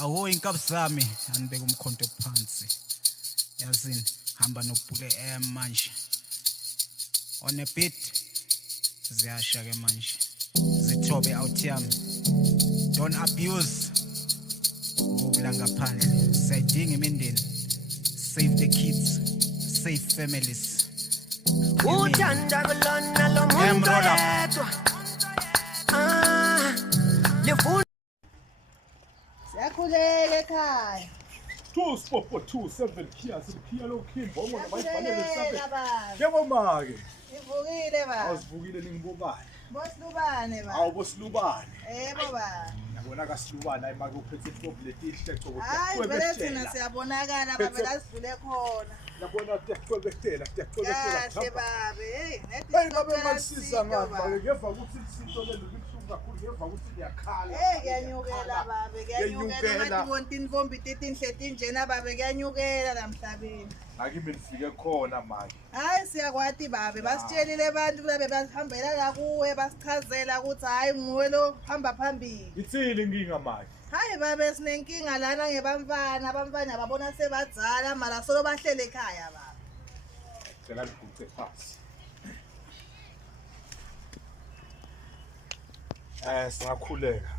Aho inkabi zami anibeka umkhonto phansi. Yazini hamba nopule manje. On a beat ziyasha ke manje. Zithobe out yami. Don't abuse. Ngobula ngaphandle. Sayidinga imindeni. Save the kids. Save families. Uthanda kulona lo muntu yedwa. Lifuna siyakhuleka ekhaya. 2 Kia sikhia lo Kimbo ngoba bayifanele sabe. baba. Yebo make. Ngivukile baba. Awusivukile ningibobani. Bosilubane baba. Awu bosilubane. Yebo baba. Yabona kasilubane ayi make uphethe ifobu letihle cobo. Hayi vele thina siyabonakala baba la sivule khona. Yabona kuyaxolekela Kahle baba. Hey, hey babe masiza ngapha ngeva ukuthi isinto lelo libhlungu kakhulu ngeva ukuthi liyakhala. Hey kuyanyukela baba, kuyanyukela manje bonke invombi titinhle tinjena baba kuyanyukela namhlabeni. Akimi nifike khona manje. Hayi siyakwati babe basitshelile abantu babe bahambela la kuwe basichazela ukuthi hayi nguwe lo hamba phambili. Ithini inkinga manje? Hayi babe sinenkinga lana ngebamfana, abamfana babona sebadzala mara solo bahlele ekhaya baba. Cela ngikuce phansi. Singakhuleka.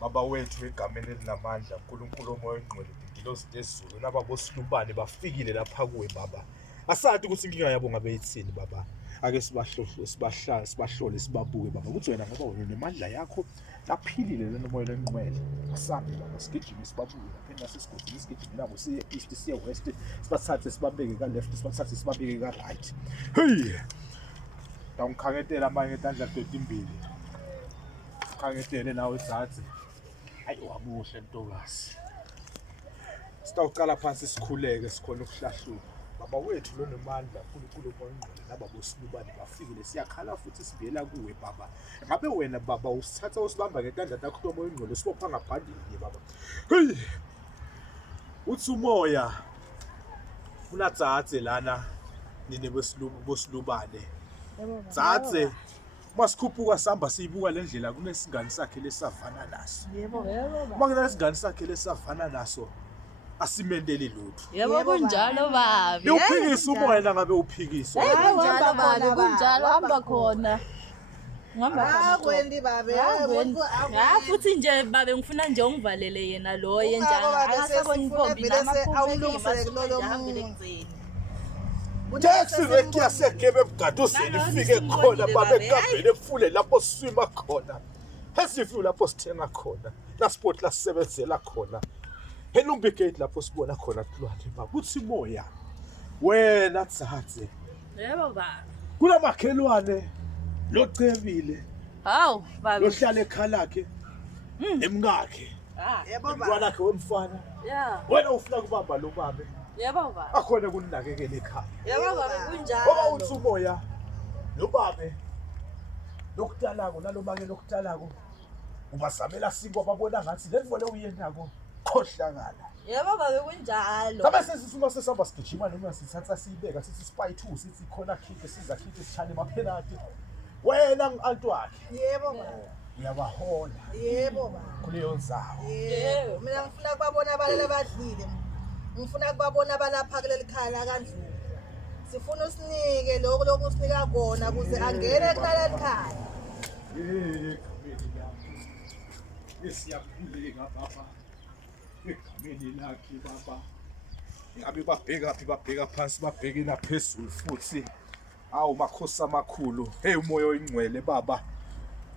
Baba wethu egameni elinamandla uNkulunkulu omoya oyingcwele ingilosi lezulu nababosilubane bafikile lapha kuwe baba. Asathi ukuthi inkinga yabo ngabe ithini baba. Ake sibahlole sibabuke baba ukuthi wena ngoba wena nemandla yakho laphilile lena moya lengcwele asabe baba sigijime sibabuke lapha nasesigodini isigijime nabo siye east siye west sibathathe sibabeke ka left sibathathe sibabeke ka right. Hey ngikhangetela amanye Tandla 32 khangetele nawe zathi ayi wabuhle ntokazi. Sitawuqala phansi sikhuleke sikhona ukuhlahluka baba wethu lo nemandla uNkulunkulu oyingcwele laba bosilubane bafikile siyakhala futhi sibuyela kuwe baba. Ngabe wena baba usithatha usibamba ngetandla takho tomo oyingcwele sibopha ngaphambili baba. Hey uthi umoya unatsatse lana nine bosilubane. Zatse masikhuphuka sihamba siyibuka lendlela kunesingane sakhe lesavana naso. Yebo. Uma kunesingane sakhe lesavana naso asimendeli lutho. Yebo kunjalo babi. Uphikisa umoya la ngabe uphikiswa. Kunjalo khona kunjalo hamba khona. Ngihamba khona. Kwendi babe. Futhi nje babe ngifuna nje ungivalele yena lo yenjani. Akasaboni intombi awulungisele kulolo muntu. Taxi rekia sekebe bgadoseni fike khona babe kabhele fule lapho swima khona. Hesifu lapho sithenga khona. La sport la sebenzela khona. Henumbi gate lapho sibona khona kulwane baba. Uthi moya. Wena tsatse. Yebo baba. Kulamakhelwane locebile. Hawu babe. Lohlala ekhalakhe. Emngakhe. Yebo baba. Umntwana womfana. Yeah. Wena ufuna kubamba lo babe. Yebo baba. Akhona kuninakekela ekhaya. Yebo babe kunjalo. Ngoba uthi umoya lo babe lokutalako nalomake lokutalako ubazamela singo babona ngathi lelivole uyenako khohlakala. Yebo babe kunjalo. Sabe sesisuma sesamba sigijima noma sithatha siyibeka sithi spy 2 sithi khona kick siza kick sithane mapenalty. Wena ngialto wakhe. Yebo baba. Uyabahola. Yebo baba. Kuleyo nzawo. Yebo. Mina ngifuna ukubabona abalele badlile. Ngifuna ukubabona abalapha kuleli khaya kandlu. Sifuna usinike lokho lokusinika kona ukuze angene kuleli khaya. Esiyaphuleka baba. Egameni lakhe baba. Ngabe babheka phansi babheke naphezulu futhi. Awu makhosi amakhulu. Hey umoya oyingcwele baba.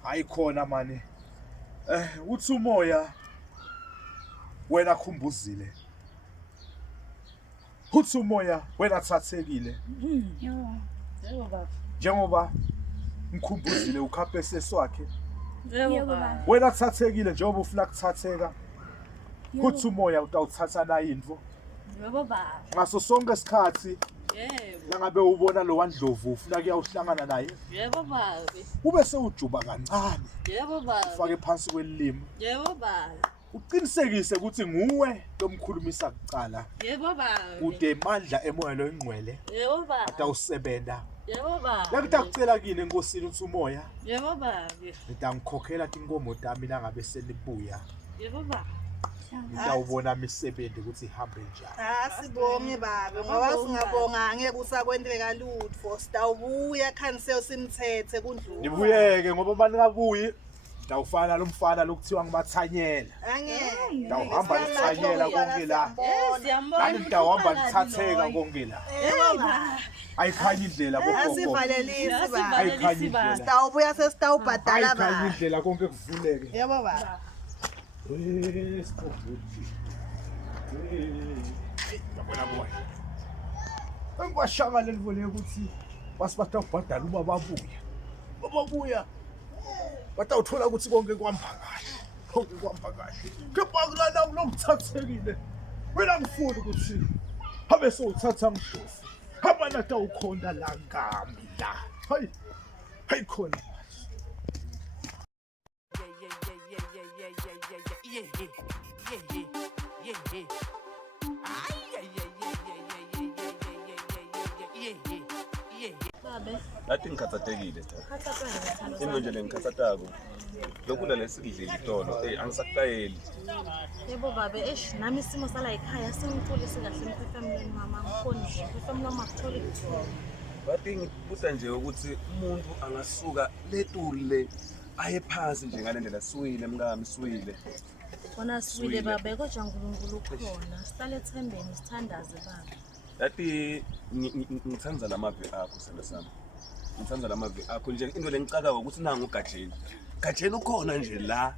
Hayi khona manje. Uthi umoya wena khumbuzile. Uthi umoya wena thathekile. Yebo baba. Njengoba ngikhumbuzile ukhaphe seswakhe. Yebo baba. Wena thathekile njengoba ufuna ukuthatheka. Uthi umoya utawuthatha na indvo. Yebo baba. Ngaso sonke isikhathi Yebo. ngabe ubona lo wandlovu ufuna kuyawuhlangana naye. Yebo baba. Ube sewujuba kancane. Yebo baba. Ufake phansi kwelimo. Yebo baba. Uqinisekise ukuthi nguwe lomkhulumisa kuqala. Yebo baba. Ude imandla emoya lo ingcwele. Yebo baba. Atawusebenta. Yebo baba. Ngikucela kini enkosini uthi umoya. Yebo baba. Ngidangikhokhela tinkomo tami la ngabe selibuya. Yebo baba. Ngiyawubona imisebenzi ukuthi ihambe njani. Sibonge babe ngoba singabonga angeke usakwenteka lutho. Sitawubuya khansel simthethe kundlu. Nibuyeke ngoba manikabuyi ndawufana lo mfana lokuthiwa ngimathanyela. Angeke. Ndawuhamba ngithanyela konke la. Siyambona. Nani ndawuhamba ngithatheka konke la. Ayikhanyi indlela bogogo. Asivalelisi babe. Ayikhanyi indlela. Sitawubuya sesitawubhadala Ayikhanyi babe. indlela konke kuvuleke. Yebo baba. Yabona boy. Engwashanga lelivole ukuthi basibatawubhadala uma babuya. Babuya. Batawuthola ukuthi konke kuhamba kahle. Konke kuhamba kahle. Kepha kulana ngilomthathekile. Mina ngifuna ukuthi habe sowuthatha ngidlofu. Hamba nathi awukhona la ngami la. Hayi. Hayi khona. Lathi ngikhathatekile into nje lengikhathatako lokudla lesikudlile itolo angisakutayeli. Yebo babe nami isimo sala ekhaya singithole sikahle emphefemulweni mama ngikhona nje emphefemulweni wami akutholi litho. Bathi ngibuza nje ukuthi umuntu angasuka letuli le aye phansi nje ngale ndlela siwile mngami siwile. Kona siwile babe kodwa uNkulunkulu ukhona sihlale ethembeni sithandaze baba. Lathi ngithanza lamavi akho sena sami. Ngithanza lamavi akho nje into lengicaka ukuthi nangu ugajeni. Gajeni ukhona nje la.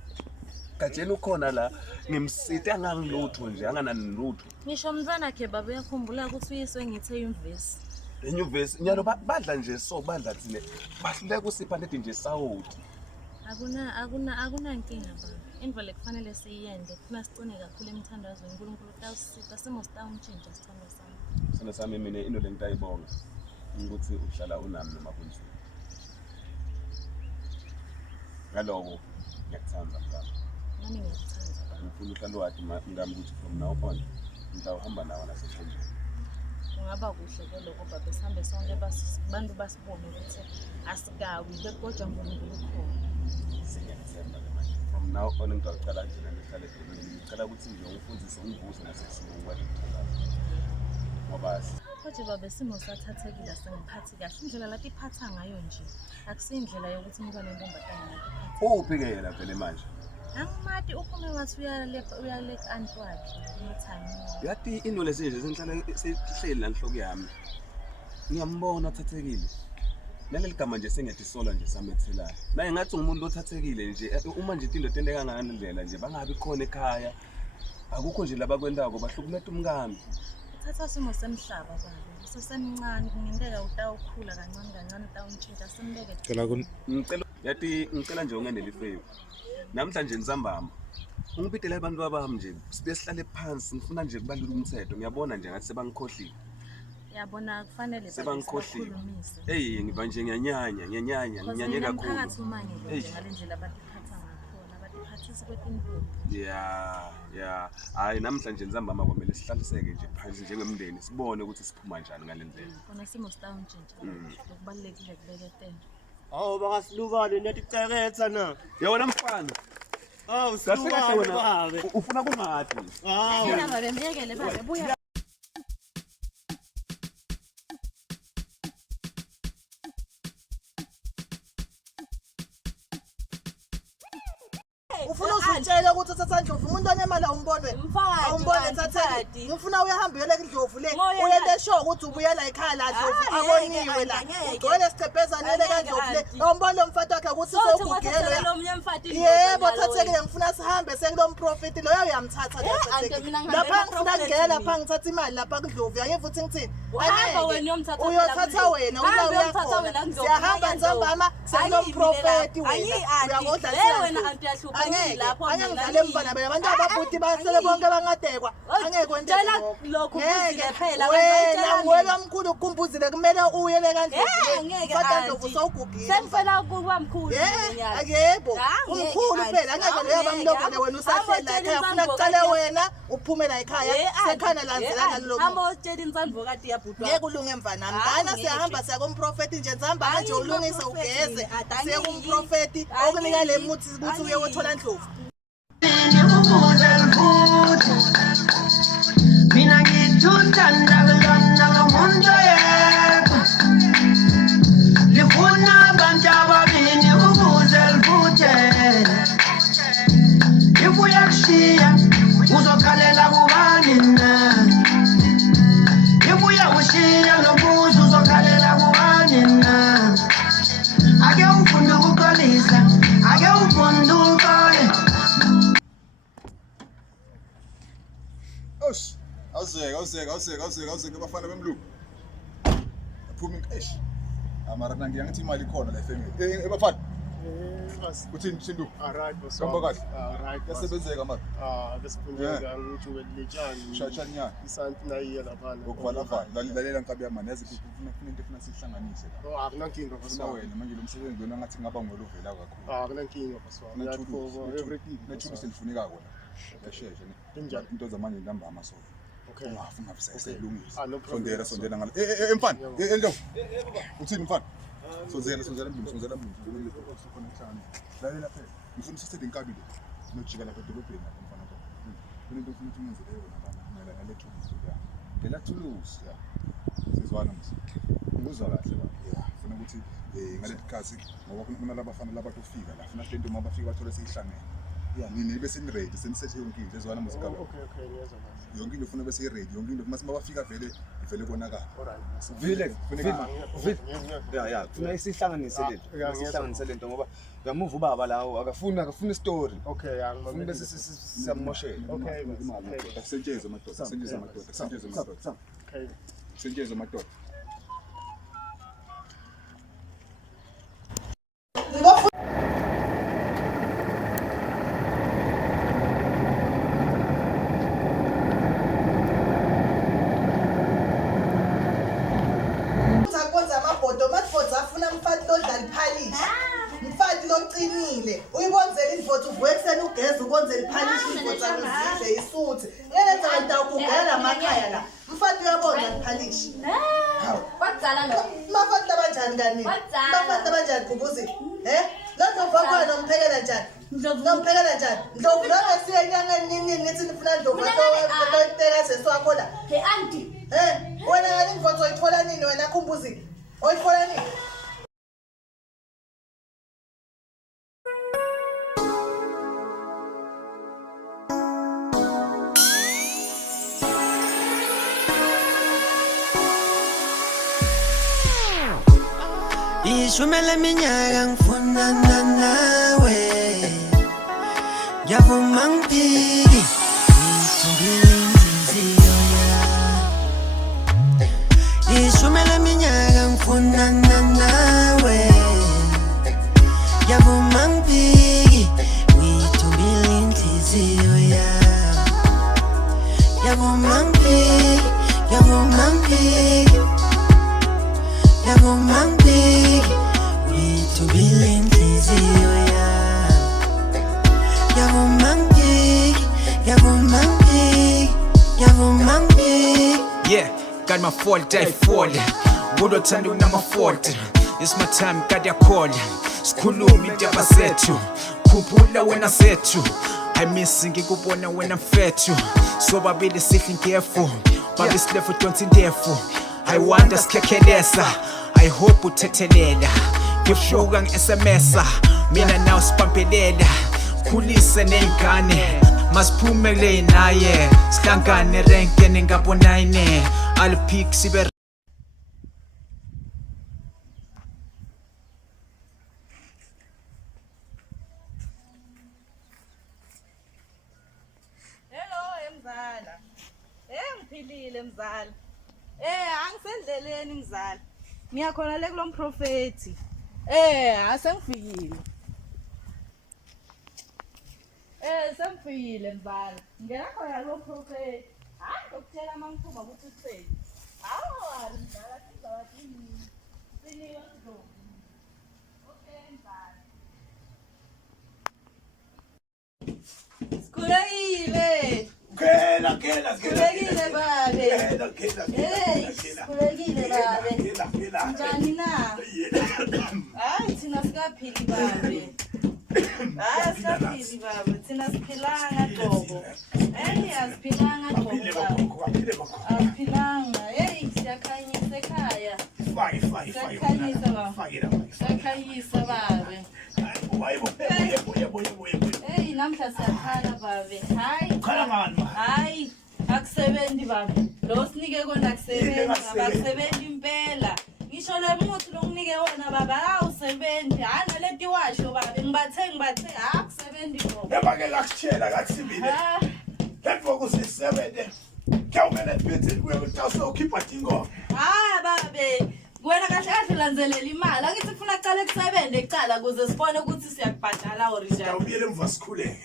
Gajeni ukhona la ngimsite angangilutho nje anganani lutho. Ngisho umntwana wakhe baba uyakhumbula ukuthi uyiswe ngithe university. Enyuvesi nyalo badla nje so badla thine bahluleka kusipha lethi nje sawuthi. Akuna nkinga baba. Indlela kufanele siyende kufuna sicine kakhulu emthandazweni uNkulunkulu utawusipha simo sitawuntshintsha sithando sami. Sena sami mina into lengitayibonga ukuthi uhlala unami noma kunzima. Ngaloko ngiyakuthanda mngami. Nami ngiyakuthanda baba. Ngifuna uhlale wathi mngami ukuthi from now on ngizawuhamba nawe nasethunjini. Kungaba kuhle ke lokho baba sihambe sonke abantu basibone ukuthi asikawi bekodwa uNkulunkulu ukhona. Siyathemba ke manje. From now on ngizawuqala nje ngihlale edolweni. Ngicela ukuthi nje ungifundise ungibuze nasesilungu kwaletholayo. Ngoba kodwa baba simo sathathekile sengiphathi kahle indlela lathi iphatha ngayo nje akusindlela yokuthi ngiba nentombatana yakhe. uphi ke yena vele manje? Angimati uphume wathi uyale kanti wakhe emathanini. Yathi into lesinje sengihlala sehleli la enhloko yami. Ngiyambona athathekile. Naleli gama nje sengiyadisola nje samethelayo. Naye ngathi ngumuntu othathekile nje uma nje into etendeka ngandlela nje bangabi khona ekhaya. Akukho nje labakwendako bahlukumela umngami. Uthatha simo semhlaba baba. Usesemncane kungenzeka utawukhula kancane kancane utawuntshintsha simbeke. Ngicela nje ungenele ifeyo. Namhlanje nisambama. Ungibidela abantu babami nje sibe sihlale phansi ngifuna nje kubalula umthetho ngiyabona nje ngathi sebangikhohlile. Yabona kufanele sebangikhohlile. Ngiba nje ngiyanyanya kakhulu. Phakathi umangele nje ngalendlela abantu iphatha ngakhona abantu iphathisa kwetinto. Yeah. Hayi namhlanje nisambama kwamele sihlaliseke nje phansi njengemndeni sibone ukuthi siphuma kanjani ngalendlela. Kona simo sitawuntshintsha lokubalekile kubeketela. Awu bakasilubane neticeketha na. Yewona mfana. Awu silubane babe. Ufuna kungaphi? Awu. Yena babe mbiyekele babe buya. Ufuna uzitshela ukuthi uthatha Ndlovu umuntu onemali awumbone. Awumbone thathe. Ngifuna uyahamba uyeleka Ndlovu le. Uyele show ukuthi ubuyela ekhaya la Ndlovu aboniwe la. Ugcwele sichebhezana eleka Ndlovu le. Awumbone umfati wakhe ukuthi sokugugela lo munye umfati. Yebo thathekile ngifuna sihambe sekulo mprofeti loyo uyamthatha thathekile. Lapha ngifuna ngena lapha ngithatha imali lapha kuNdlovu yayiva uthi ngithini. Uhamba wena uyomthatha wena. Uyothatha wena uyakho. Siyahamba nzambama sekulo mprofeti wena. Uyakodla wena anti yahlupha lapho angangizale mfana abantu ababhuti basele bonke bangadekwa angeke kwente lokho kuzile phela wena mkhulu ukukhumbuzile kumele uyele kandlovu fata Ndlovu sowugugile semfela kwamkhulu yebo umkhulu phela angeke leyo bamlokole wena usahlela ekhaya ufuna kuqale wena uphume la ekhaya sekhana lanzelana lo hamba utshela insandvo kade yabhudwa ngeke ulunge mfana mntana siyahamba siya komprofeti nje nzamba manje ulungise ugeze siya komprofeti okunika le muthi ukuthi uye wothola Ndlovu ushiya uzokhalela kubani na ibuya ushiya nobuza uzokhalela kubani na ake ufunde ukuxolisa ake ufunde uxole awuzeke bafana bemlungu aphuma inkeshi amara nangi yangithi imali ikhona la family bafana uthini shindu Alright, boss. Kamba kahle Alright, boss. yasebenzeka mara Besiphundeka ngithi welitshani. shashani nyana Isanti nayiye lapha. ukuvala lalela nkabi yamani yazi kufuna into efuna sihlanganise la Oh, akunankinga boss. ufuna wena manje lo msebenzi wena ngathi ngaba ngolovela kakhulu Akunankinga boss. For everything. nethuba selifunika kona yasheshe Injani? into zamanje ndihamba amasofa Okay. ungafuna useselungisa Ah, no problem. sondela ngala mfana endlo uthini mfana sonzela mlungu khona ehlane lalela phela ngifuna sisede inkabi le nojika lapha edolobheni lapha mfana wakho kunento ufuna ukuthi uyenze leyo lapha ngala nalethulusi ya ngela thulusi ya sizwana mse ngizwa kahle la ya ufuna ukuthi ngalekhazi ngoba kunalaba bafana laba kufika la funa lento uma bafika bathole seyihlangene ya nini bese ni ready senisethe yonke into ezwana muzika Okay, ngiyezwa kahle. yonke into ufuna bese ready yonke into mase bafika vele konakala Alright. Vile Yeah. Funa isihlanganise lento. Isihlanganise lento ngoba uyamuva ubaba lawo akafuni story. Okay, Funa bese siyamoshela. Okay, imali akusentshezwe madoda Okay. akusentshezwe madoda Zakwenza amabhodo amabhodo afuna mfati lodlala iphalishi mfati loqinile uyibonzela indvodza uvuke ekuseni ugeze ukonzela iphalishi indvodza kuzidle isuthi ngeke kanti awugugela amakhaya la mfati uyabonza iphalishi Kwadzala lo. mafati labanjani kanini mafati labanjani Gubuzi lo ndlovu wakhona nomphekela njani nomphekela njani ndlovu lo besiye enyangeni nini nithi nifuna ndlovu atoyiteka sesiwakho la Hey auntie. wena ngani indvodza oyithola nini wena Khumbuzi oyithola nini ishumi leminyaka ngifunana nawe ngiyavuma ngiphiki ngithumbile inhliziyo yami ishumi leminyaka ngifunana nawe ngiyavuma ngiphiki ngithumbile inhliziyo yami ngiyavuma ngiphiki ngiyavuma ngiphiki ngiyavuma ngiphiki ngithumbile inhliziyo yami ngiyavuma ngiphiki ngiyavuma ngiphiki ngiyavuma ngiphiki. Yeah, got my fault, I fall. Budothanda unama fault. It's my time, God call. Sikhuluma indaba zethu. Khumbula wena sethu. I miss ngikubona wena mfethu. Sobabili sihle ngefu. Babi silefu donsi ndefu. I wonder sikhekhelesa. I hope uthethelela. Ngifluka nge-SMS. Mina nawe sipampelela. Khulise ney'ngane. Masiphumelele naye. Sihlangane renkeni ngabonayine. Alpic sibe Hello mzala ngiphilile mzala angisendleleni mzala ngiyakhona le kulo mprofeti asengifikile sengifikile mzala ngena khona lo mprofeti hayi ngokutshela uma ngiphuma ukuthi useni hawa mzala sizawathi siniyo sizo okay mzala sikhulekile sikhulekile babe sikhulekile babe njani na hayi thina sikaphili babe hayi sikaphili babe thina siphilanga qobo asiphilanga qobo asiphilanga siyakhanyisa ekhaya siyakhanyisa babe namhla siyakhala babe. Hayi. Khala ngani ma? Hayi, akusebenzi babe. Lo sinike kona akusebenzi, akusebenzi impela. Ngisho le muthi longinike wona baba awusebenzi. Hayi naleti washo babe ngibathe akusebenzi ngoba. Yabake lakuthela kakusibile. Letwa kusisebenze. Kawumele bithi kuye utawuso ukhipha dingo. Babe. Wena kahle kahle lanzelela imali. Angithi ufuna aqale kusebenze ecala ukuze sibone ukuthi siyakubhadala original. Awubiyele emva sikhuleke.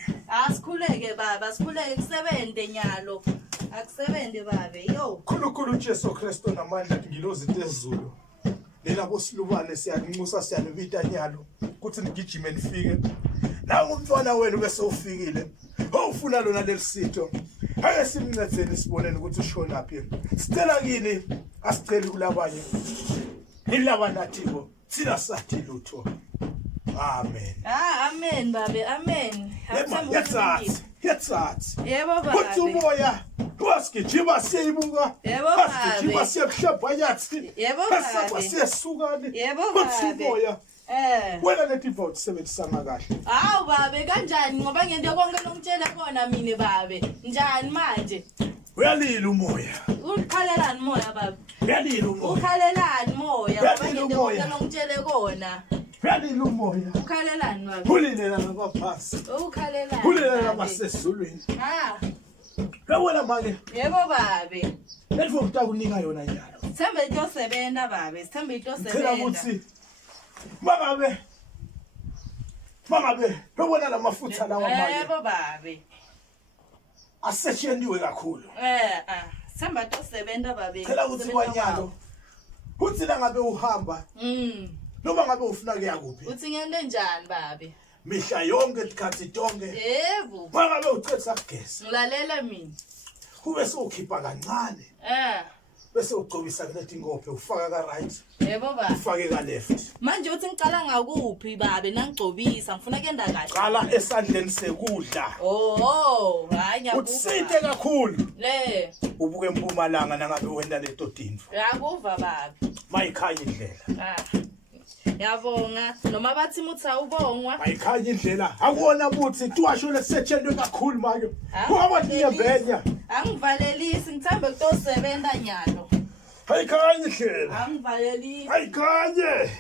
Sikhuleke baba, sikhuleke kusebenze nyalo. Akusebenze babe. Yo. Khulukhulu uJesu Kristu namandla ngilozi into ezulu. Lela bosilubane siyanxusa siyanibita nyalo ukuthi nigijime nifike. Nawo umntwana wenu bese ufikile. Awufuna lona lelisitho. Ake simncedzeni sibonene ukuthi ushona phi. Sicela kini asiceli kulabanye. Nilaba nathiko sina sathi lutho. Amen. Amen babe, amen. Yetsathi. Yebo babe. Kuthi umoya wasigijima siyibuka. Yebo babe. Wasigijima siyakuhlamba yathi. Yebo babe. Bese siyasukani. Yebo Kuthi babe. umoya. Wena lethi vote sebenzisana kahle. Hawu babe kanjani ngoba ngento konke lokutshela kona mina babe. Njani manje? Uyalila umoya. Ukhalelani moya babe? Uyalila umoya. Ukhalelani moya ngoba ngento konke lokutshele kona. Uyalila umoya. Ukhalelani babe? Ulilela ngaphansi. Ukhalelani. Ulilela masezulwini. Wena manje. Yebo babe. Lethi vote akunika yona njalo. Sithembe into sebenza babe, sithembe into sebenza. Ngicela ukuthi Mangabe, yobona lamafutha lawa manje. Yebo babe. Asetsheniwe kakhulu. Sithemba into sebenza babe. Ngicela ukuthi kwanyalo. Uthi la ngabe uhamba. Noma ngabe ufuna kuya kuphi. Uthi ngento enjani babe? Mihla yonke ikhathi tonke. Yebo. Mangabe ucetha kugeza. Ngilalela mina. Kube sokhipha kancane. Bese ugcobisa kulethi ingophe ufaka ka right. Yebo baba. Ufake ka left. Manje uthi ngicala ngakuphi babe nangigcobisa ngifuna kenda kahle. Qala esandleni sekudla. Hayi ngiyakuva. Utsite kakhulu. Le. Ubuke eMpumalanga nangabe wenda letodinfo. Yakuva baba. Mayikhanya indlela. Yabonga noma bathi muthi awubongwa. Mayikhanya indlela. Akuwona buthi tuwasho lesetshentwe kakhulu manje. Kwabathi iyabhenya. Angivalelisi ngithambe kutosebenza nyalo. Mayikhanya indlela. Angivalelisi. Mayikhanye.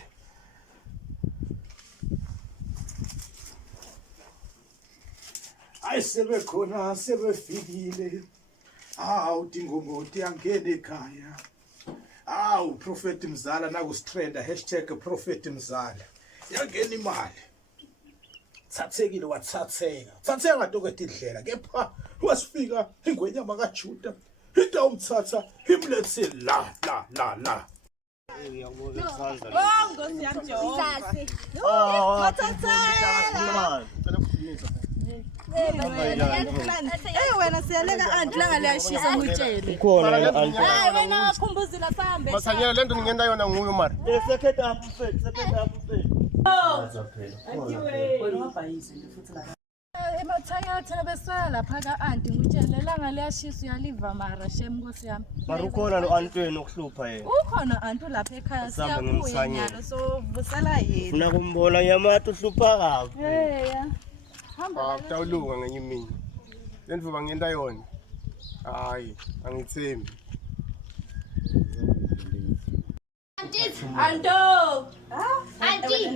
Ayisebe khona sebefikile. Udingongoti angene ekhaya. Prophet Mzala nakustrenda #Prophet Mzala. Yangena imali. Thathekile wathatheka. Thatheka ngadokwethe indlela kepha wasifika ingwenyama kaJuda. Into umthatha imlethe la. Ngosi yamjonga. Wena siyaleka anti langa liyashisa ngitshele. Hayi wena wakhumbuzila sambe. Masanyela lento ngingenda yona nguyo mara. Sekhetha mfethu. Emathayatha besala lapha ka anti ngitshele langa liyashisa uyaliva mara shem Nkosi yami. Marukhona lo antweni okuhlupha yena. Ukhona anti lapha ekhaya siyabuya nyalo so vusela yena. Ufuna kumbona yamathi uhlupha kabi. Kutawulunga ngenye imini. Lento bangenda yona. Hayi, angithembi. Anto. Auntie.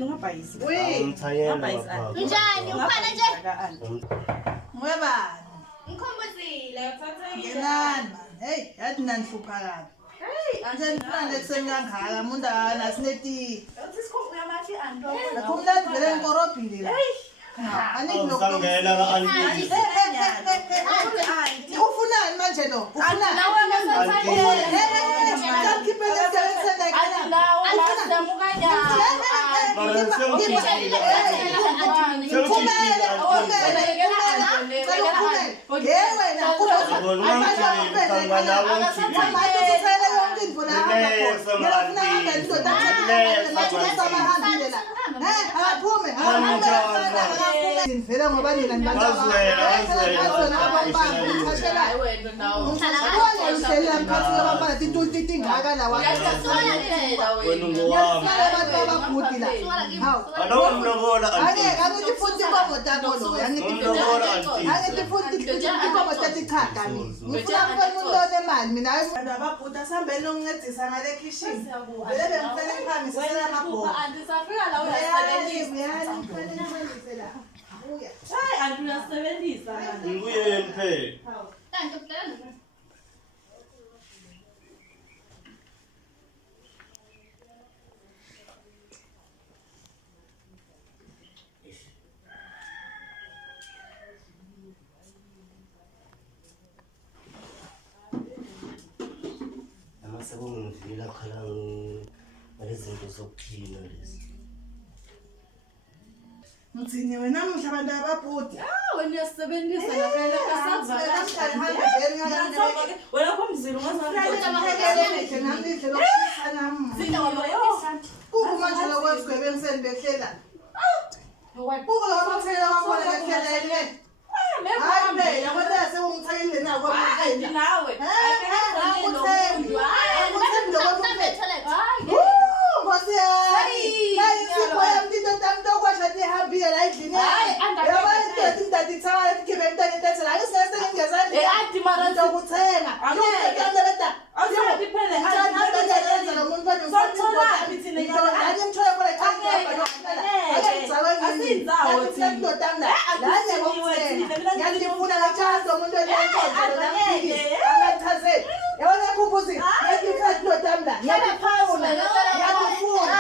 Njani ukhona nje? Mwebani? Ngikhumbuzile uthathe Ngenani. Hey, yathi nanhlupha kabi. Anje nifana ekseni kangaka umuntu asineti. Uthi sikhumbuya amathi anto. Kumnandi vele enkorobhile la. Usangena ka anti. Ufunani manje lo? Ufunani? Vela ngoba nina nibantu tituliti ngaka la wena ungowami. abantu abagudi la Alowo mlobola ake akuthi futhi inkomo takho lo angithi futhi inkomo tathi cha kami ngifuna ukubona umuntu onemali mina abantu ababhuda sihambeni lokuncedisa ngale kitchen vele bengifela ngiphambi sisela amabhoko Antisafika la uyasebenzisa. Hayi anti uyasebenzisa manje. ngiyeni phela. Amase kungivila khala ngalezinto zokuklina lezi. ngithini wena mhla abantu ababhuda Wena uyasebenzisa ngempela kasavaka. Wena komzilo kuku manje lokwesigwebeni seni behlela kuku lokwathela kwakhona behlela hayi phela kodwa sewungithayile nako nawe. Nkosi yami la insipho yami into kwasha tihambile la endlini yaba into ndadithakala tikhibe intana intethela ayisese ngingezandla anti mara ndokuthenga ngiyokuthenga awusathi phela ngiyakwenza lo muntu wena Sothola bithi ngithole khona asinzawo ngiyakuthenga ngiyafuna ngachazwa umuntu oyenkonzo angachazeli yabona khumbuzi ngiyikhathi nodamla ngiyaphawula ngiyakufuna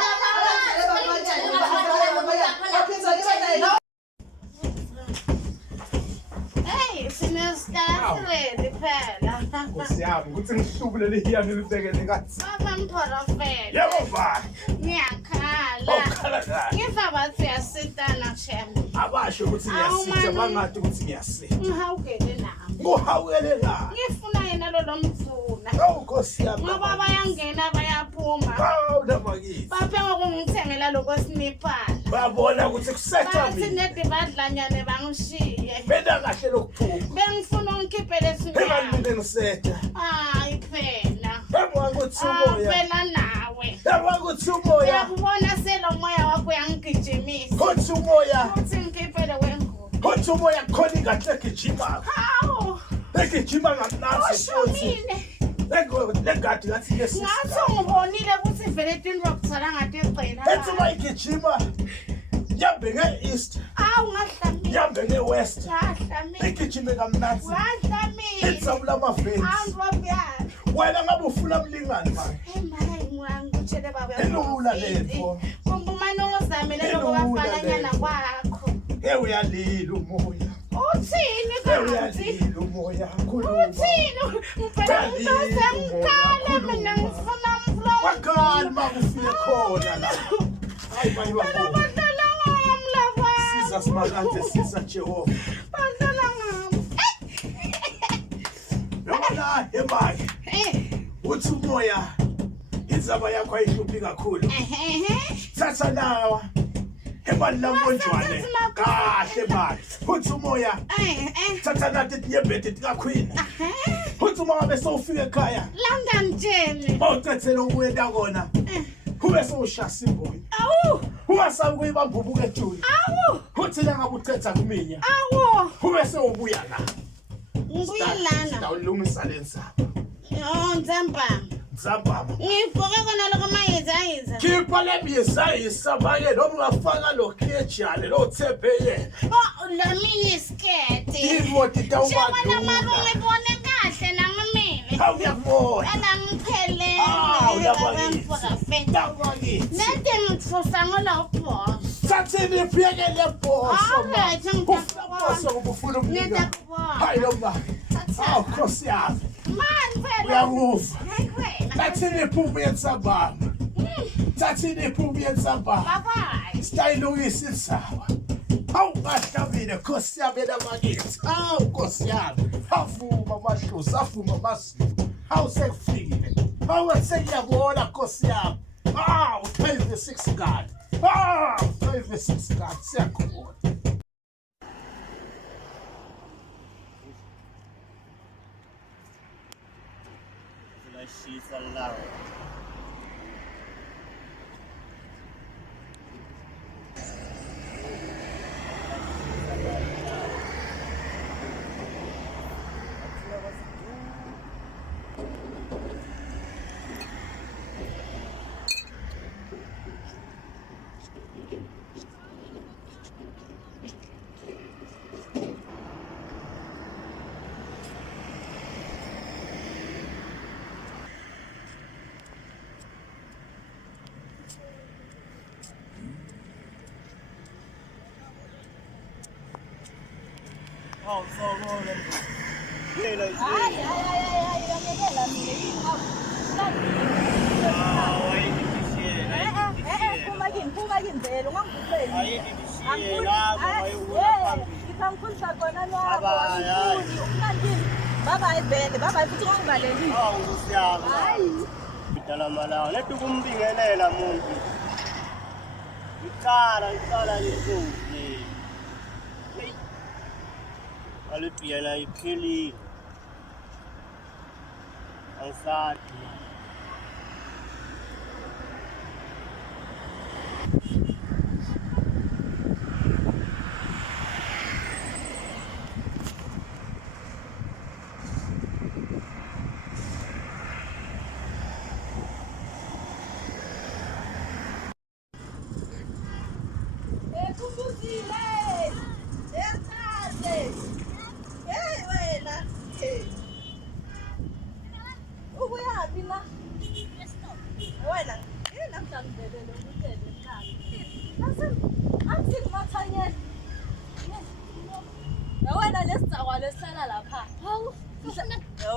Hey, sinestarted phela. Ngosiyami ukuthi ngihlubule lehiyami libekele kathi. Baba mphorofela. Yebo bani. Ngiyakhala. Okhala kahle. Ngiva bathi uyasitana shem. Abasho ukuthi ngiyasitha bangathi ukuthi ngiyasitha. Ngihawukele nami. Nguhawukele la. Ngifuna yena lo mfuna. Nkosiyami. Ngoba bayangena bayaphuma. Hawu namakithi. Baphela ukungithengela lokho siniphala. Bayabona ukuthi kusetha Bathi nedi badlanyane bangishiye. Benda kahle lokuphuma. Bengifuna ungikhiphele Ebalini ngisetha. Hayi phela. Yebo ukuthi umoya. Phela nawe. Yebo ukuthi umoya. Uyakubona selo moya wakho uyangigijimisa. Ukuthi umoya. Uthi ngikhiphele wengubo. Ukuthi umoya khona ingathi egijima. Hawu. Egijima ngamnanzi futhi. Legadi ngathi lesi. Ngathi ngibonile ukuthi vele tinto kutsala ngathi egcina. Ethi uma igijima yambe nge-east. Awu ngahlamile. Yambe nge-west. Ngahlamile. Igijime kamnanzi. Ngahlamile. Ithawula amaveni. Angibuyani. Wena ngabe ufuna mlingani manje? Emayi ngangitshele baba. Elula letho. Kumbumana ungozamile lokho bafalanyana kwakho. Uyalila umoya. Uthini kanti? Uyalila umoya. Khuluma. Uthini? Ngifuna ngizomkhala mina ngifuna umflow. Wakhala makufike khona la. Hayi bayiwa khona. Badlala ngami laba. Siza simakade siza Jehova. Badlala ngami. Yabona emayi. Uthi umoya inzaba yakho ayihluphi kakhulu. Thatha lawa. Emali lamonjwane kahle mali. Uthi umoya. Thatha nathi tinyembete tikakhwini. Uthi uma ngabe sowufika ekhaya. London Jane. Bawucethela ukuyenda kona. Kube sowushasa imboyo. Awu. Ungasabi kuyibambubuka ejuli. Awu. Uthi la ngabe ucetha kuminya. Awu. Kube sewubuya la. Ngibuya lana. Stawulungisa lensaba. Nzambama. Nzambama. Ngibhoke kona lokho mayizayiza. Khipha lemiyezayisa bake noma ungafaka lo khejane lo thebeye. Oh, lo mini skirt. Imoti tawumadula. Shema namarungu ibone kahle nangimile. Hawu yakubona. Anangiphelele. Hawu yabakithi. Yabakithi. Nede ngithusa ngola boss. Sathini iphekele boss. Alright, ngiyabona ukufuna umnika. Ngiyakubona. Hayi lo mama. Hawu Nkosi yami. Man phela. Uyakuva. Hayikwena. Sathini iphuphu yensabama. Sathini iphuphu yensabama. Bye. Sitayilungisa insaba. Hawu ngahlabile Nkosi yami namakithi. Hawu Nkosi yami. Avuma amahlozi, avuma amasimu. Hawu sekufikile. Hawu sengiyabona Nkosi yami. Hawu 12:06 God. Hawu 12:06 God siyakhona. Ashisa lao. Oh, so long. Let to come be a monkey. You can't Alipiana Pili Ansati.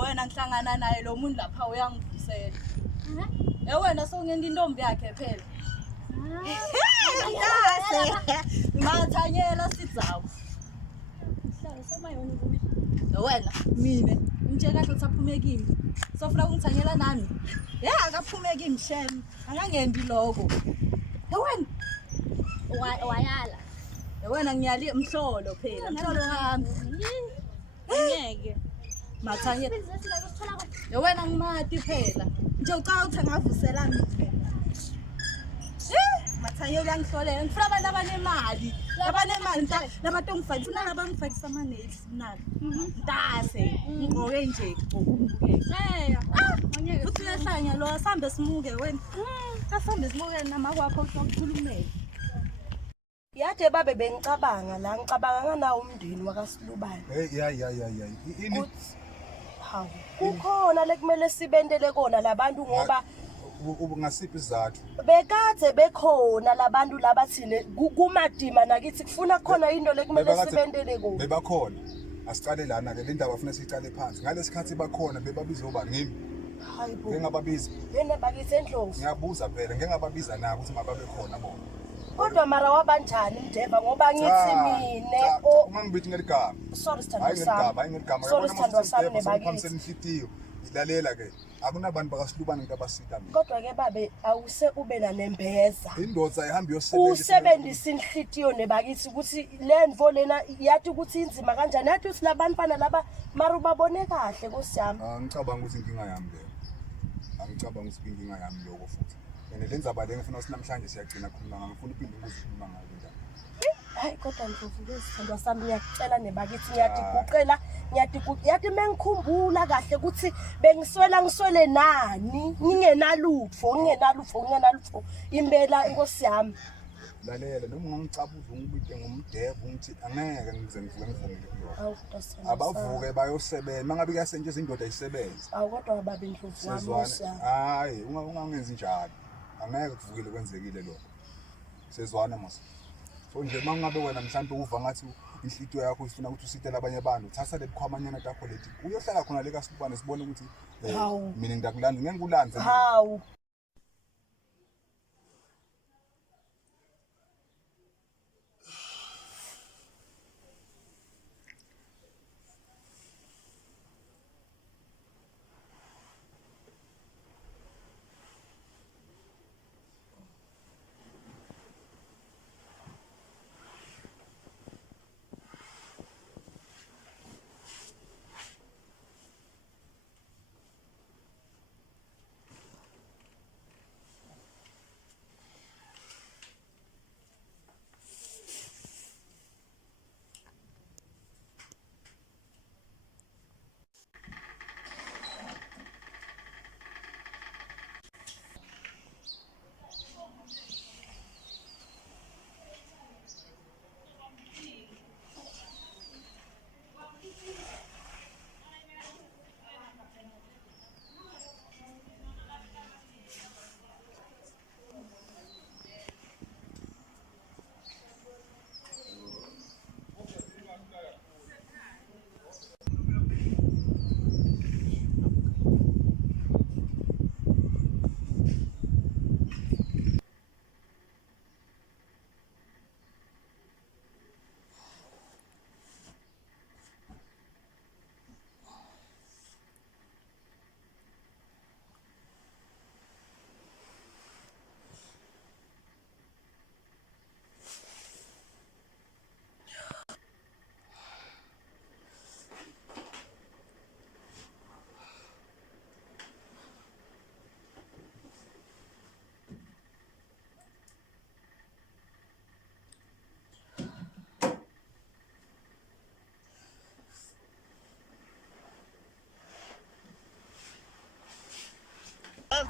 Wena ngihlangana naye lo muntu lapha uyangivusela. Wena songenda intombi yakhe phela. Mathanyela sidzawo. Mhlalo samayoni kubi. Wena mina ngitshela kahle ukuthi aphume kimi. Sofuna ukungithanyela nami. Akaphume kimi shem. Angangendi lokho. Wena wayala. Wena ngiyali mhlolo phela. Mhlolo hamba. Ngeke. Mathanye. Wena ngimati phela. Nje ucala ukuthi ngavusela mina. Mathanye uyangihlolela. Ngifuna abantu abanemali. Abanemali labantu ngifakisa nabangifakisa ama-nails mnandi. Ntase. Ngigqoke nje ngokubukeka. Ngeke. Futhi lehlanya lo asambe simuke wena. Asambe simuke nama kwakho ukukhulumela. Yade babe bengicabanga la ngicabanga nawo umndeni wakaSilubane. Ini hawu kukhona lekumele sibendele kona labantu ngoba ngasiphi isizathu bekade bekhona labantu labathile kumadima nakithi kufuna khona into lekumele sibendele kona. Bebakhona asicale lana ke le ndaba afuna sicale phansi ngalesikhathi bakhona bebabiza oba ngimi. Hayibo ngingababiza yena bakithi endlovu. Ngiyabuza phela ngingababiza nabo ukuthi mababe khona bona. Kodwa mara wabanjani Mdeva ngoba ngithi mine uma ngibithi ngeligama. Sorry Tandla sami. Hayi ngeligama. Sorry Tandla sami nebakithi. Inhlitiyo ilalela ke akunabantu bakaSilubane into abasita mina. Kodwa ke babe awuse ube nembeza. Indodza ihamba yosebenzisa. Usebenzisa inhlitiyo nebakithi ukuthi le ndvo lena yathi ukuthi inzima kanjani yathi ukuthi labantwana laba mara ubabone kahle nkosiyami. Ngicabanga ukuthi inkinga yami le. Angicabanga ukuthi inkinga yami lokho futhi. Lenza abale ngifuna ukuthi namhlanje siyagcina khuluma ngifuna iphinde ukuzikhuluma ngayo njalo. Hayi kodwa Ndlovu lesithandwa sami ngiyacela nebakithi ngiyadiguqela yathi mengikhumbula kahle ukuthi ngiswele nani ngingenalutho impela inkosi yami. Lalela noma ungangicabuza ungibike ngomdevu ngithi angeke ngize ngivuke ngivumile kulokho. Abavuke bayosebenza mangabe kuyasentsha indoda ayisebenza. Kodwa babe Ndlovu wami. Hayi ungangenzi njalo. Angeke kuvukile kwenzekile lokho. Sezwana mos. So nje mangabe wena mhlambe uva ngathi inhlitiyo yakho ifuna ukuthi usitela abanye abantu thatha lebukhwamanyana takho lethi uyohlala khona le kaSilubane sibone ukuthi mina ngidakulanda ngeke ngikulandze. Hawu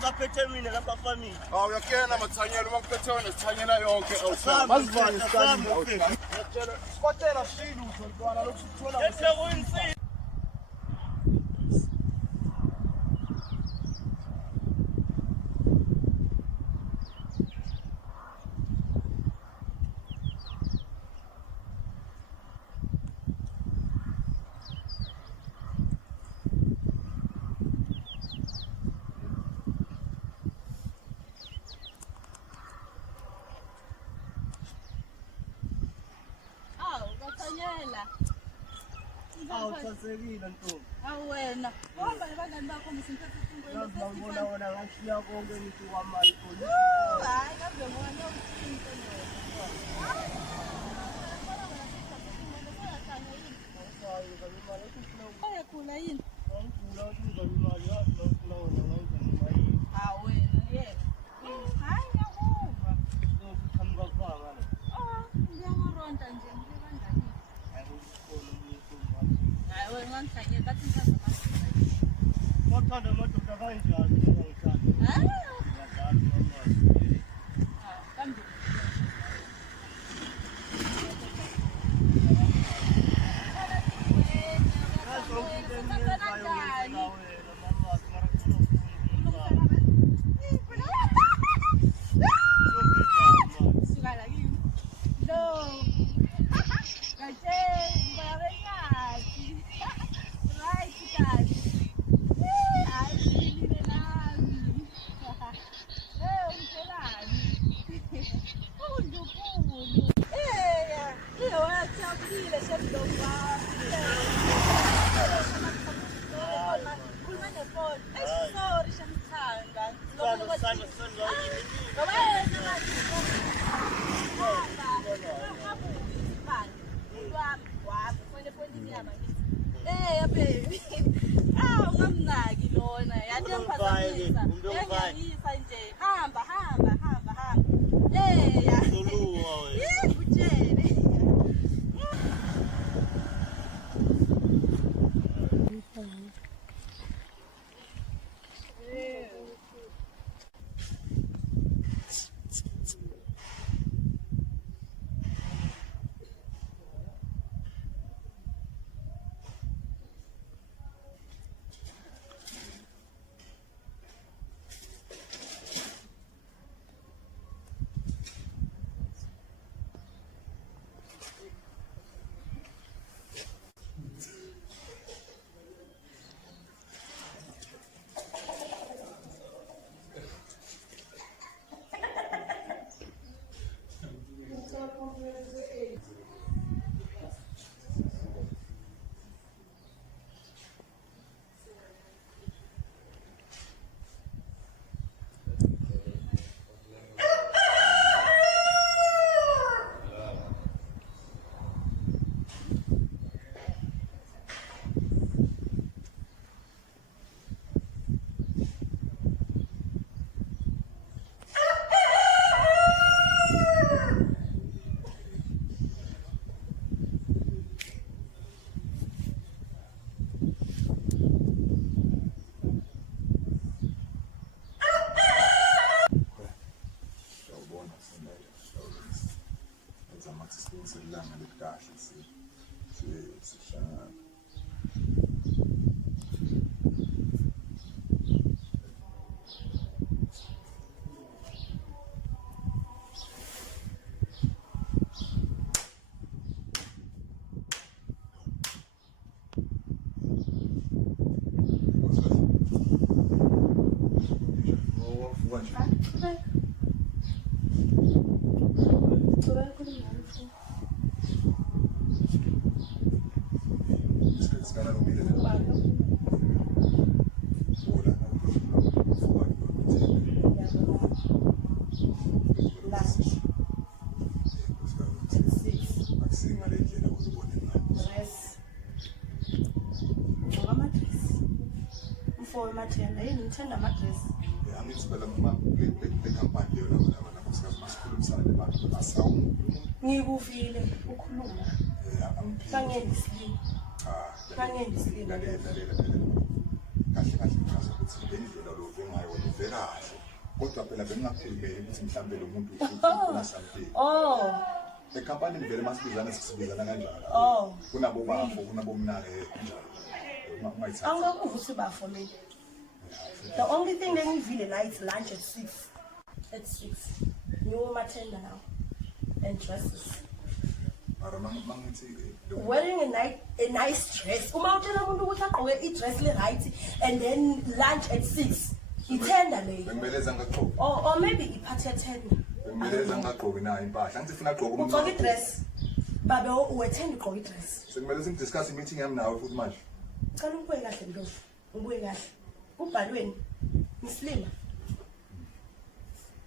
Zaphethe mina lapha family. Awu yakena mathanyela uma kuphethe wena sithanyela yonke awusazi. Masivale sikazi. Ngiyatshela sikotela shilo uthontwana lokhu sithola. Bese kuyinsi. Awuthathekile ntombi. Awena. Hamba nabangani bakho msinthathe isingweni. Ngiyabona wona ngashiya konke ngithi kwamali khona. Hayi kabe ngona uthinte lo. Ayakhula yini? Ngikula ukuza imali yazi lokho wona ngayiza imali. Awena yebo. Hayi ngiyakuzwa. Ngiqhamuka kwanga. Ngiyamoronta nje ngibandani. Hayi wena ngihlangene bathi ngithatha amasi. Wathanda amadoda kanjani ngiyangithanda. Ngiyadala mama. Kambe. Ngikuvile ukhuluma. Kangendisilile. kahle ngichaza ukuthi le ndlela lo bengayo uvela kahle kodwa phela bengingakhulumeli ukuthi mhlambe lo muntu ufuna something ekhampani vele masibizana sisibizana kanjalo kunabo bafo kunabo mnake njalo ungayithatha awungakuvuthi bafo mina. The only thing that we feel like is lunch at 6. At 6. No matenda now. And dresses. Wearing a nice dress. Uma utshela umuntu ukuthi agqoke i-dress le-right and then lunch at 6. Ithenda leyo. Bengimeleza ngagqoka. Or maybe iphathe tenda. Bengimeleza ngagqoka nayo impahla. Ngithi ufuna agqoka umuntu. Ugqoka i-dress. Babe uwethenda ugqoka i-dress. Sekumele simdiscuss i-meeting yami nawe futhi manje. Cela ubuye kahle Ndlovu. Ubuye kahle. Ubhalweni. Ngislima.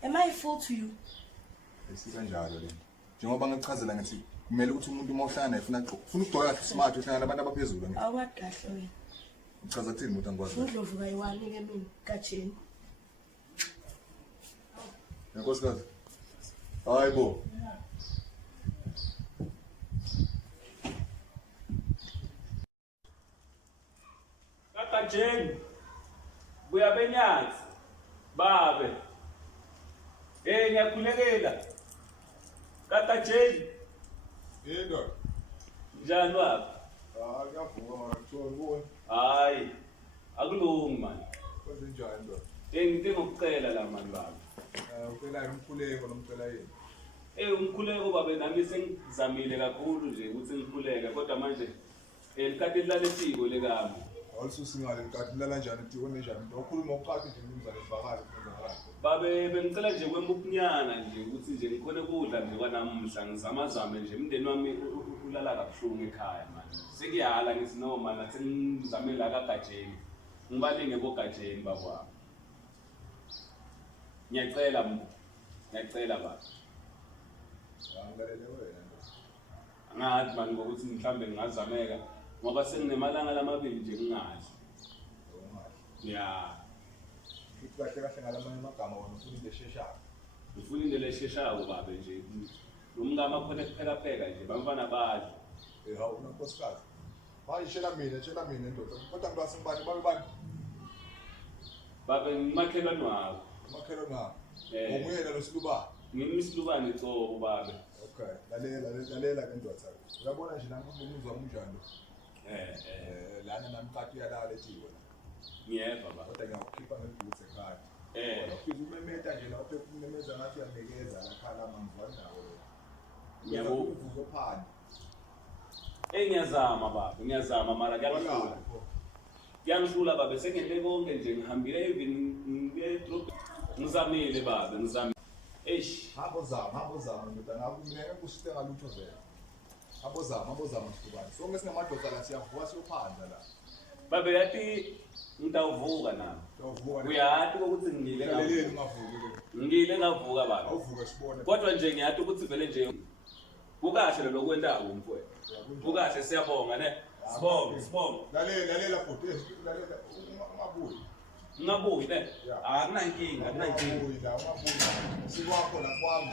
Am I a fool to you? Isikanjalo le. Njengoba ngichazela ngathi kumele ukuthi umuntu uma uhlangana naye ufuna ukugqoka kahle smart uhlangana nabantu abaphezulu ngithi. Awakahle wena. Uchaza kuthini umuntu angikwazi? Ndlovu kayiwani ke mina kajeni. Nkosikazi. Hayibo. Kajeni. Buya benyathi. Babe. Ngiyakhulekela. Kajeni. Yebo. Njani baba? Ngiyavuka mara kuthiwa ubone. Hayi. Akulungi manje. Kwenze njani ndo? Ngidinga ukucela la manje baba. Ucela umkhuleko nomcela yini? Umkhuleko babe nami sengizamile kakhulu nje ukuthi ngikhuleke kodwa manje likade lidlala esiko lekami. Awususingale likade lidlala kanjani uthi kunenjani? Ukhuluma uqhathi nje umzali evakala ukwenza. Babe bengicela nje kwembukunyana nje ukuthi nje ngikhona ukudla nje kwanamuhla ngizamazame nje umndeni wami ulala kabuhlungu ekhaya manje. Sekuyala ngithi no man athi ngizame la kaGajeni. Ngibalinge koGajeni bakwami. Ngiyacela baba. Angalele wena. Angathi manje ngokuthi mhlambe ngingazameka ngoba senginemalanga lamabili nje ngingazi. Ya. Kahle kahle ngalamanye amagama wona ufuna into esheshayo. Ufuna into esheshayo babe nje. Umngama khona kupheka nje bamfana badla. Hawu unkosikazi. Hayi tshela mina ndoda. Kodwa ngibasi ngibani babe. Babe ngimakhelwane wakho. Umakhelwane wakho. Ngumuyena lo silubani. Ngimisilubani Tsobo babe. Okay. Lalela ke ndoda. Uyabona nje nami umuzwa unjani lo? Lana namqathi uyalala ethi wena. Ngiyeva baba. Kodwa ngiyakukhipha ngebhuthe ekhaya. Ufika umemeta nje lapho ukumemeza ngathi uyabekeza lakhala mamvana nawe. Yebo uvuzo phani. Ngiyazama baba, ngiyazama mara kuyahlula. Kuyangihlula baba sengente konke nje ngihambile even ngiye drop. Ngizamile baba, ngizamile. Habo zama ndoda ngakumleke kusite ngalutho vele. Habo zama sidubani. Sonke singamadoda la siyavuka siyophandla la. Babe yathi ngitawuvuka nami. Uyathi ukuthi ngile ngavuka baba. Awuvuka sibone. Kodwa nje ngiyathi ukuthi vele nje kukahle lo kwendaba umfowethu. Kukahle siyabonga ne. Sibonga. Lalela futhi lalela ungabuyi ne. Akunankinga. Ungabuyi sikwakho la kwami.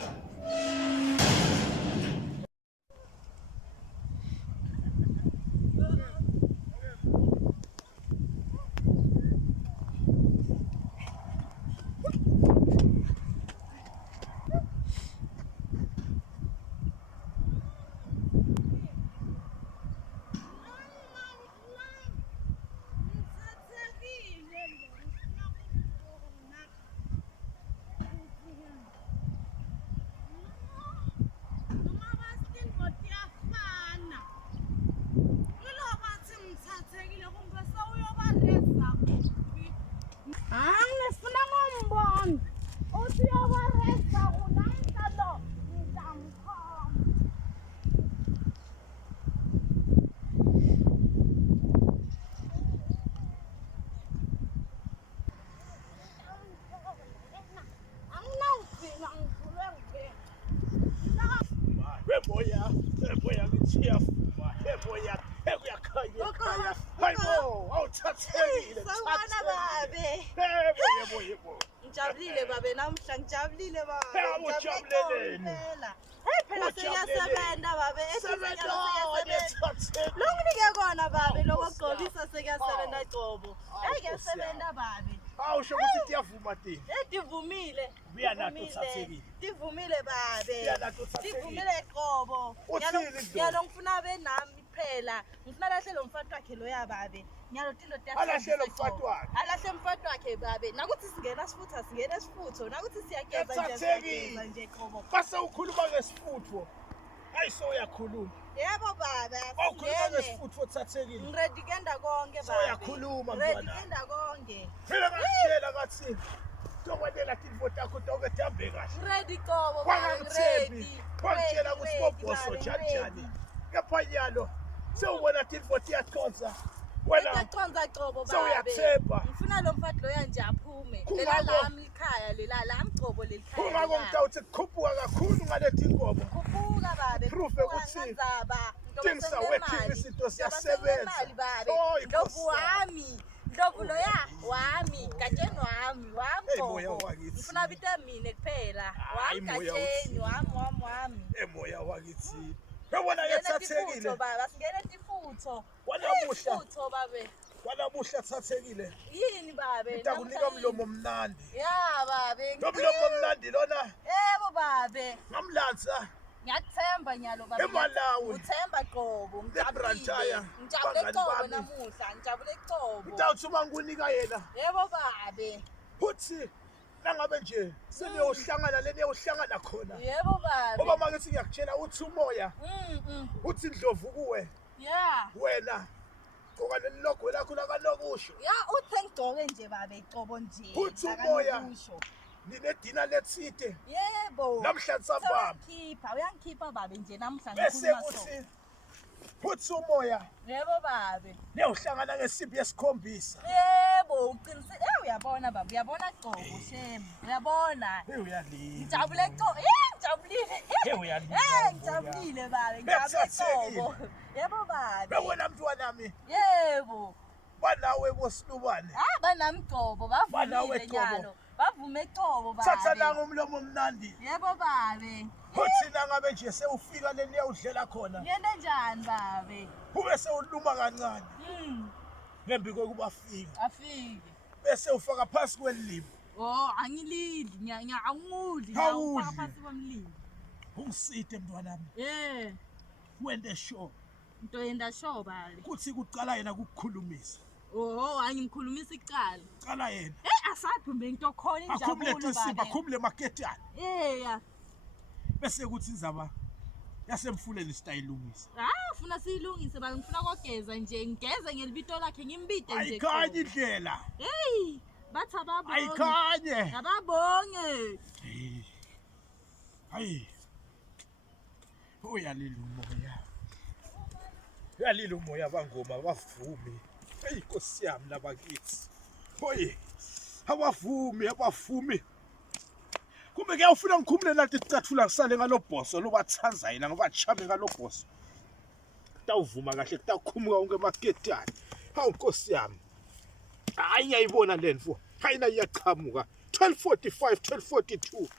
Ngijabulile babe namhla ngijabulile babe. Ujabuleleni. Hey phela seyasebenza babe. Lo nginike kona babe lokugqobisa sekuyasebenza qobo. Hey kuyasebenza babe. Awusho ukuthi tiyavuma ti. Divumile. Buya nathi uthathekile. Divumile babe. Buya nathi uthathekile. Divumile qobo. Ngiyalo ngifuna benami phela. Ngifuna lahle lo mfati wakhe loya babe. Ngiyalo tindo tiyathatha. Alahle lo mfati wakhe. Alahle mfati wakhe babe. Nakuthi singena sifutha singena sifutho. Nakuthi siyageza nje qobo. Base ukhuluma ngesifutho. Hayi so uyakhuluma. Yebo baba. Awukhuluma ngesifutho othathekile. Ngiready kenda konke So baba. uyakhuluma Ready mntwana. kenda konke. Phela ngakutshela ngathi tokwenela tilvo takho toke tambe kahle. Ready qobo. Kwangangithembi. Kwangitshela ukuthi bobhoso njani. Ngaphanyalo. Sewubona tilvo tiyaconza. Wena Ngiyaqonza qobo babe. Sewuyathemba. Ngifuna lo mfati lo yanje aphume. Lela lami ikhaya lela lami qobo lelikhaya. Ungako ngitawuthi kukhuphuka kakhulu ngalethi ingobo. Khuphuka babe. Proof ukuthi thingsa working izinto siyasebenza. Ndovu wami. Ndovu loya wami. Katsheni wami. Wami moya qobo. wakithi. Ngifuna vitamine kuphela. Wami katsheni wami. Emoya wakithi. Yabona yethathekile. Baba singene tifutho. Wanamuhla. Tifutho babe. Wanamuhla thathekile. Yini babe? Ngitakunika umlomo omnandi. Ya babe. Umlomo omnandi lona. Yebo babe. Ngamlanza. Ngiyathemba nyalo babe. Emalawi. Uthemba qobo. Ebrantaya. Ngijabule qobo namuhla. Ngijabule qobo. Ngitawuthi uma ngikunika yena. Yebo babe. Futhi nangabe nje seniyohlangana leniyohlangana khona. Yebo babe. Ngoba manje ngiyakutshela uthi umoya. Uthi Ndlovu kuwe. Yeah. Wena ngoba lelilogo lakho lakanokusho. Ya uthe ngigcoke nje babe qobo nje. Uthi umoya. Ninedina letside. Yebo. Namhlanje sambamba. Uyangikhipha babe nje namhla Bese kuthi futhi umoya. Yebo babe. Neyohlangana ngesiphi yesikhombisa. Yebo uqinisile. Uyabona baba, uyabona qobo shem. Uyabona? Uyalila. Ngijabule qobo. Ngijabulile. Uyalila. Ngijabulile babe. Ngijabule qobo. Yebo babe. Bewona mntwana nami. Yebo. Banawe bosilubane. Banami qobo bavumile nyalo. Bavume qobo babe. Thatha nanga umlomo omnandi. Yebo babe. Uthi nangabe nje sewufika leni uyawudlela khona. Yena njani babe? Ube sewuluma kancane. Ngembi kokuba afika. Afike. Bese ufaka phansi kwelimo. Oh, angilindi, ngiyanguli, ngiyafaka phansi kwemlilo. Ungisite mntwana nami. Wende show. Into yenda show bale. Kuthi kuqala yena ukukhulumisa. Oh, angimkhulumisa icala. Qala yena. Asadumbe into khona injabulo babe. Akhumule maketana. Yeah. Bese kuthi inzaba yasemfuleni sitayilungisa. Ufuna siyilungise bani ngifuna kogeza nje ngigeze ngelibito lakhe ngimbide nje. Ayikhanye indlela. Hey, bathi ababonge. Ayikhanye. Ababonge. Hayi. Uyalila umoya. Uyalila umoya bangoma bavumi. Hey Nkosi yami labakithi. Hoye. Abavumi. Kumbe kuyawufuna ngikhumule nathi sicathula ngisale ngalobhoso lobathanza yena ngoba chame ngalobhoso. Tawuvuma kahle kutakhumuka onke emaketani. Hawu Nkosi yami. Hayi ngiyayibona lento. Hayina iyaqhamuka. 1245 1242.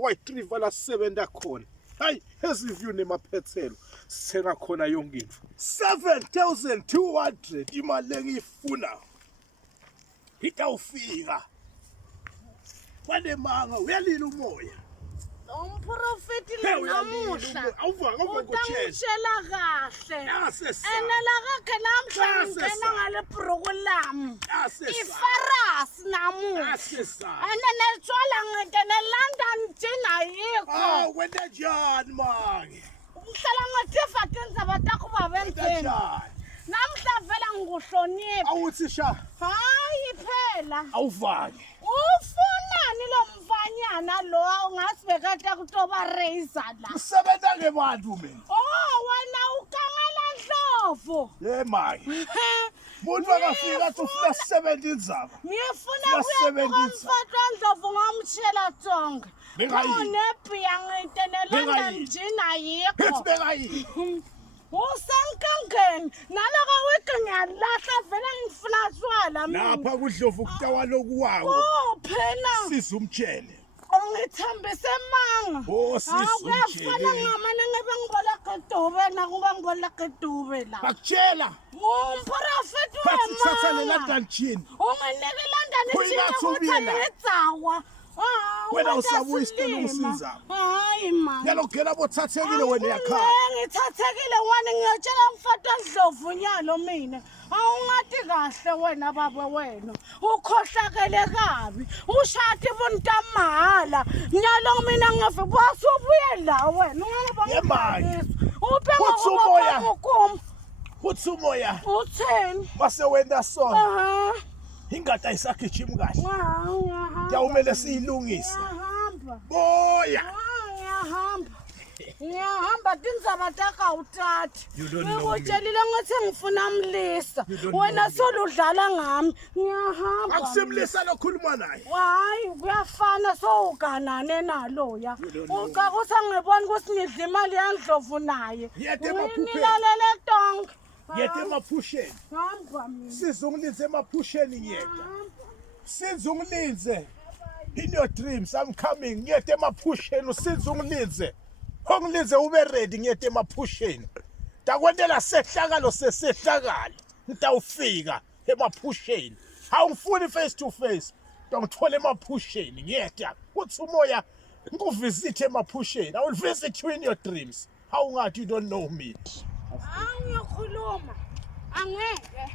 White River la 7 dakhona. Hayi eziview nemaphethelo sithenga khona yonke into 7200 imali engiyifuna itawufika wanemanga uyalila umoya umprofeti namuhla utangishela kahle enela kakhe namhla ngena ngale program ifarasi namuhla enenelitshwala ngene London jina yikho wena njani manje uhlala ngatifa tindzaba takho babenzeni namhla vela ngikuhlonipha awuthi sha hayi phela awuvali ufunani lo mfanyana lo ungasibekade kutoba razor la usebenza ngebantu mina wena ukangala Ndlovu maye muntu akafika athi ufuna 7 indzaba ngifuna kuyakomfata Ndlovu ngamtshela tsonga unepi yangitenelanda njina yikho usenkangeni naloko weke ngiyalahla vele ngiflashwala lapha kudlovu kutawa lokuwawo oh phela sizumtshele ungithembise manga kuyafana ngamane ngebe ngiboleka idube nakuba ngiboleka idube la bakutshela umprofeti wemanga kanjini unginike ilandane ngidzawa wena usabuya isicelo usiza hayi man yalogela bothathekile wena yakhaya ngithathekile wena ngiyatshela mfata Ndlovu nyalo mina awungathi kahle wena baba wena ukhohlakele kabi ushati bontamala nyalo mina ngeve basubuye la wena ungaba ubhenga uthi umoya utheni mase wenda sona ingadi ayisagijimi kahle kuyawumele siyilungise boya ngiyahamba tindzaba takawuthatha ngikutshelile ngathi ngifuna mlisa wena soludlala ngami ngiyahamba akusimlisa lokhuluma naye hayi kuyafana sowuganane naloya ucakusa ngibona ukuthi ngidla imali yaNdlovu naye nilalele tonke yete emaphusheni sizungilinze emaphusheni yeta sizungilinze in your dreams I'm coming ngiyete emaphusheni usizungilinze ongilinze ube ready ngiyete emaphusheni takwentela sehlakalo sesehlakalo ngitawufika emaphusheni awungifuni face to face ngithola emaphusheni ngiyeta uthi umoya ngikuvisithe emaphusheni I will visit you in your dreams awungathi you don't know me angikhuluma angeke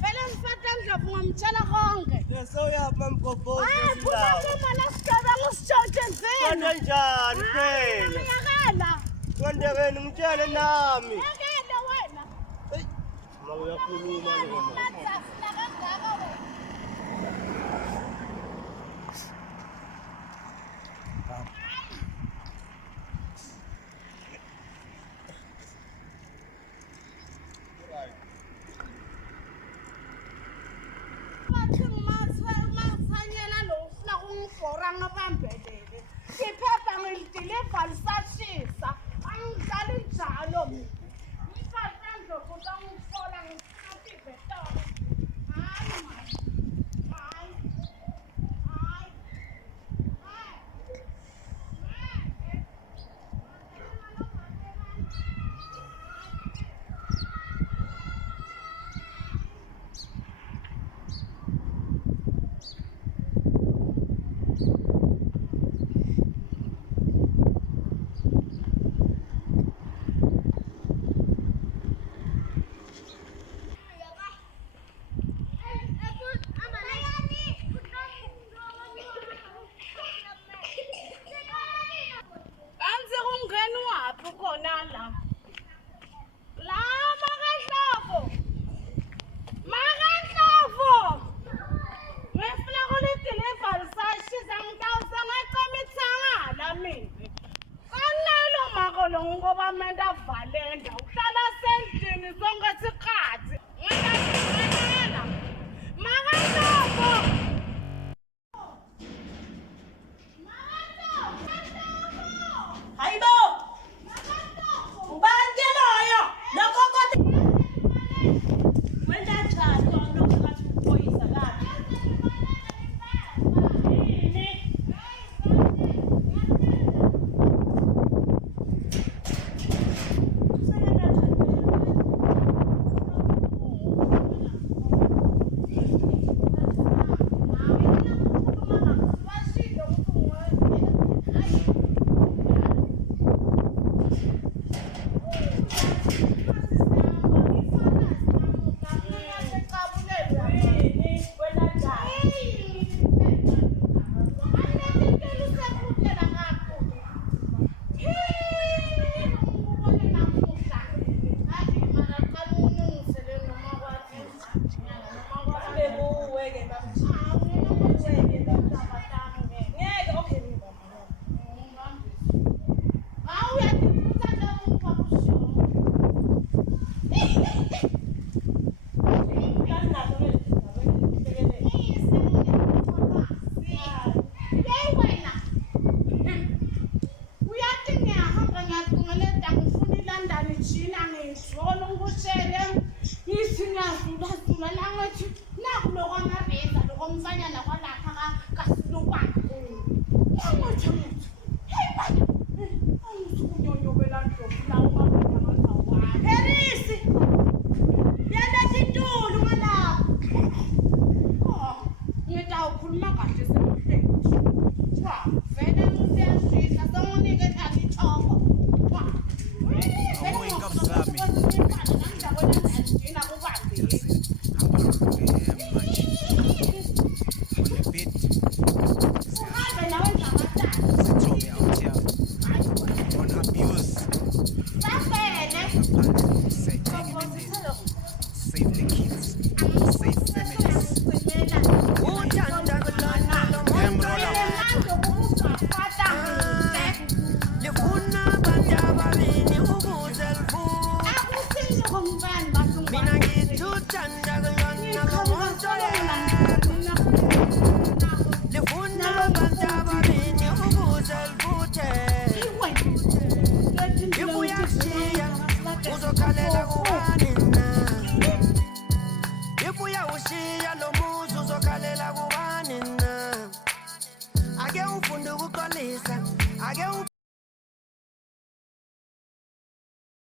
vele mfata Ndlovu ngamtshela konke Sewuyapha mgogodi phuma la sigebengu sitshontshe nzima njani phela yakala kwandekeni ngitshele nami yakela wena ma uyakhuluma iphepha ngilidiliva lisashisa angidlali njalo mfata Ndlovu utangifola ngisative tona hayi man hayi Sula langathi nakuloko amabheza lokho mfanyana kwalapha kasilukwana. Angathi hey bani. Angisukunyonyobela ndlovu lawo mabheza ngazawa. Perisi. Yena sintulu ngalapha. Oh, ngeta ukhuluma kahle semhlenge. Wa, vele umuntu uyashisa songunike thani ithoko. Wa.